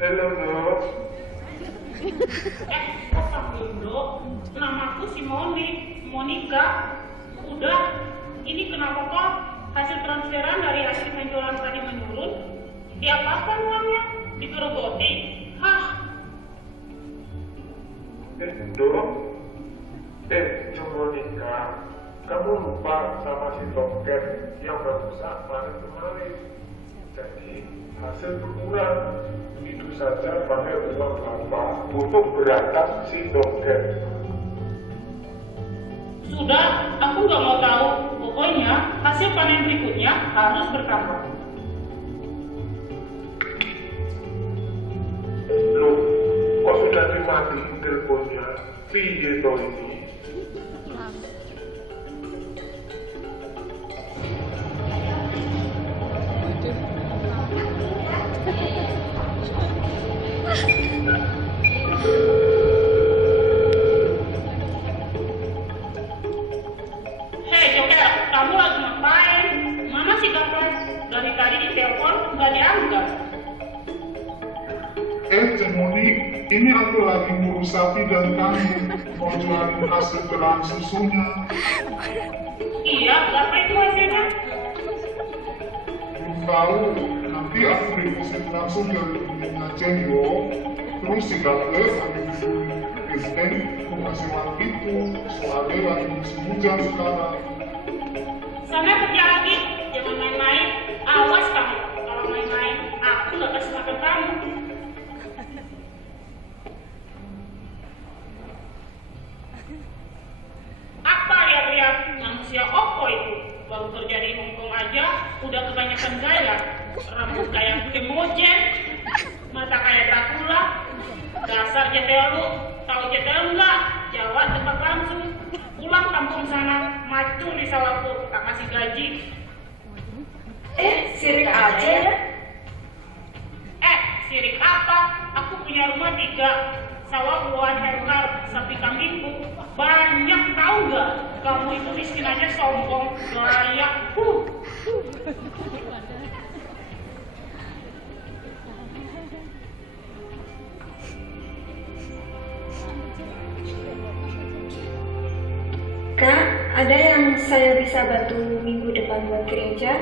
Halo, Dok. Kok panggil Dok? Namaku si Monika. Udah, ini kenapa kok hasil transferan dari hasil penjualan tadi menurun? Diapakan uangnya? Digerogoti? Hah? Dok. Monika. Kamu lupa sama si Tomcat yang barusan panen kemarin. Jadi, hasil berkurang. Itu saja pakai uang apa untuk berantas si Tomcat. Sudah, aku nggak mau tahu. Pokoknya hasil panen berikutnya harus bertambah. Loh, kok sudah dimatiin teleponnya? Piye toh ini? Hei Joker, kamu lagi ngapain? Mana sih Gapas? Dari tadi di telepon nggak dianggap. Cemoni, ini aku lagi ngurus sapi dan kambing, mau jualin hasil perahan susunya. Iya, berapa itu hasilnya? Belum tahu, nanti aku deposit langsung ke rekeningnya Cenyo, terus si kakek ambil dulu Kristen penghasilan itu, soalnya lagi musim hujan sekarang. Sana kerja lagi, jangan main-main. Awas kamu, kalau main-main, aku nggak kasih makan kamu. Apa lihat-lihat manusia Oppo itu? Baru kerja di Hongkong aja, udah kebanyakan gaya. Rambut kayak Emojen, mata kayak Dracula. Dasar JTLU, tahu JTLU nggak? Jawa tempat langsung. Pulang kampung sana, macul di sawahku, tak kasih gaji. Sirik aja ya. Sirik apa? Aku punya rumah 3, sawah puluhan hektar, sapi kambingku banyak, tahu nggak? Kamu itu miskin aja sombong, gaya. Kak, ada yang saya bisa bantu minggu depan buat gereja?